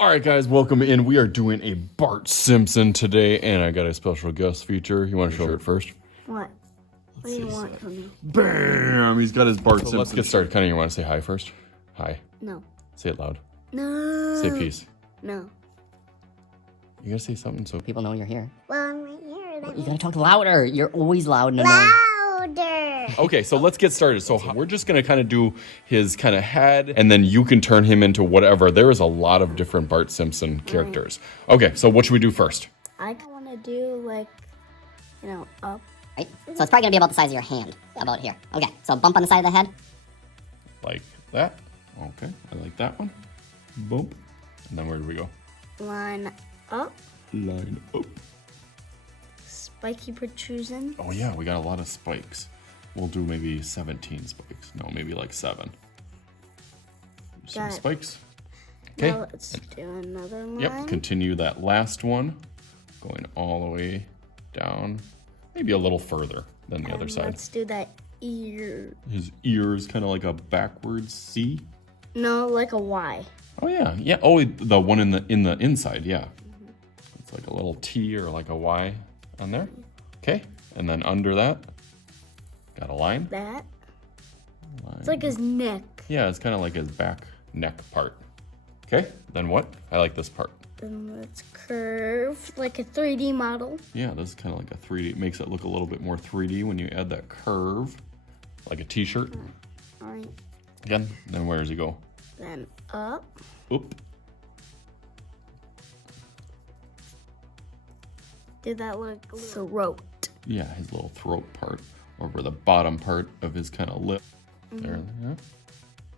All right, guys, welcome in. We are doing a Bart Simpson today, and I got a special guest feature. You want to show it first? What? What do you want from me? Bam! He's got his Bart Simpson. Let's get started. Connie, you want to say hi first? Hi. No. Say it loud. No. Say peace. No. You gotta say something so People know you're here. Well, I'm right here. You gotta talk louder. You're always loud and annoying. Louder. Okay, so let's get started. So we're just gonna kind of do his kind of head, and then you can turn him into whatever. There is a lot of different Bart Simpson characters. Okay, so what should we do first? I want to do like, up. Right? So it's probably gonna be about the size of your hand. About here. Okay, so bump on the side of the head. Like that. Okay, I like that one. Bump. And then where do we go? Line up. Line up. Spiky protrusion. Oh yeah, we got a lot of spikes. We'll do maybe 17 spikes. No, maybe like 7. Some Got it. spikes. Okay. Now let's do another line. Yep, continue that last one. Going all the way down. Maybe a little further than the other side. Let's do that ear. His ear is kind of like a backwards C. No, like a Y. Oh yeah, yeah. Oh, the one in the inside, yeah. It's like a little T or like a Y on there. Okay, and then under that, got a line. That. Line. It's like his neck. Yeah, it's kind of like his back neck part. Okay, then what? I like this part. Then let's curve like a 3D model. Yeah, this is kind of like a 3D. It makes it look a little bit more 3D when you add that curve, like a t-shirt. All right. Again, then where does he go? Then up. Oop. Do that like throat. Yeah, his little throat part over the bottom part of his kind of lip. There, yeah.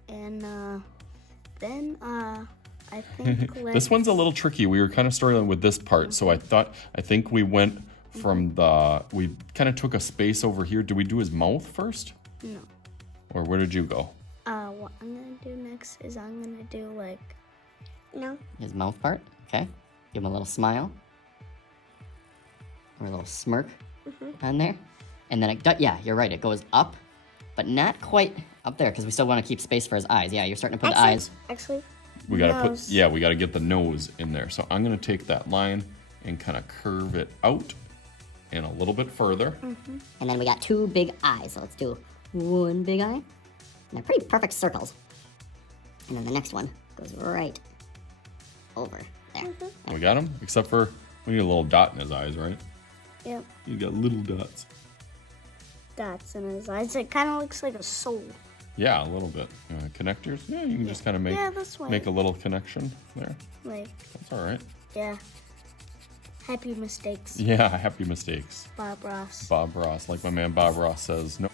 And then I think This one's a little tricky. We were kind of starting with this part, so I think we went from we kind of took a space over here. Did we do his mouth first? No. Or where did you go? What I'm gonna do next is I'm gonna do like, His mouth part. Okay. Give him a little smile. Or a little smirk on there. And then yeah, you're right. It goes up, but not quite up there because we still want to keep space for his eyes. Yeah, you're starting to put the eyes. Actually, We gotta nose. we gotta get the nose in there. So I'm gonna take that line and kind of curve it out and a little bit further. And then we got 2 big eyes. So let's do 1 big eye. And they're pretty perfect circles. And then the next one goes right over there. We got him, except for we need a little dot in his eyes, right? Yep. You got little dots. Dots in his eyes. It kind of looks like a soul. Yeah, a little bit. Connectors? Yeah, you can just kind of make a little connection there. Like, That's all right. yeah. Happy mistakes. Yeah, happy mistakes. Bob Ross. Bob Ross, like my man Bob Ross says. No.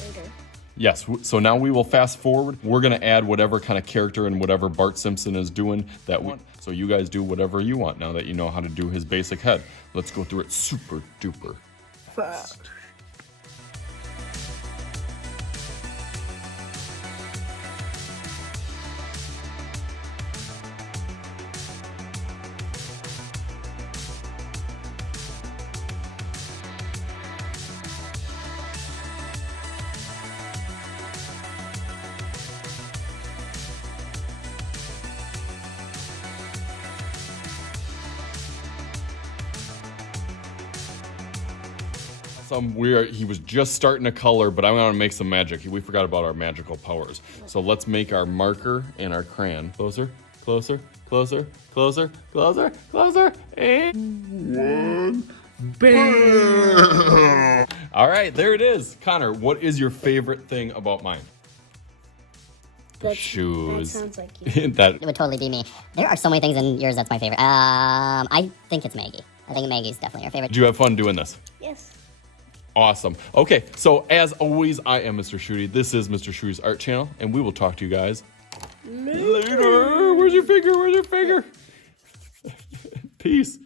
Later. Yes, so now we will fast forward. We're gonna add whatever kind of character and whatever Bart Simpson is doing that we. So you guys do whatever you want now that you know how to do his basic head. Let's go through it super duper fast. He was just starting to color, but I want to make some magic. We forgot about our magical powers. So let's make our marker and our crayon. Closer, closer, closer, closer, closer, closer, and 1, bam! All right, there it is. Connor, what is your favorite thing about mine? Shoes. That sounds like you. It would totally be me. There are so many things in yours that's my favorite. I think it's Maggie. I think Maggie's definitely our favorite. Did you have fun doing this? Yes. Awesome. Okay, so as always, I am Mr. Shooty. This is Mr. Shooty's Art Channel, and we will talk to you guys later. Where's your finger? Where's your finger? Peace.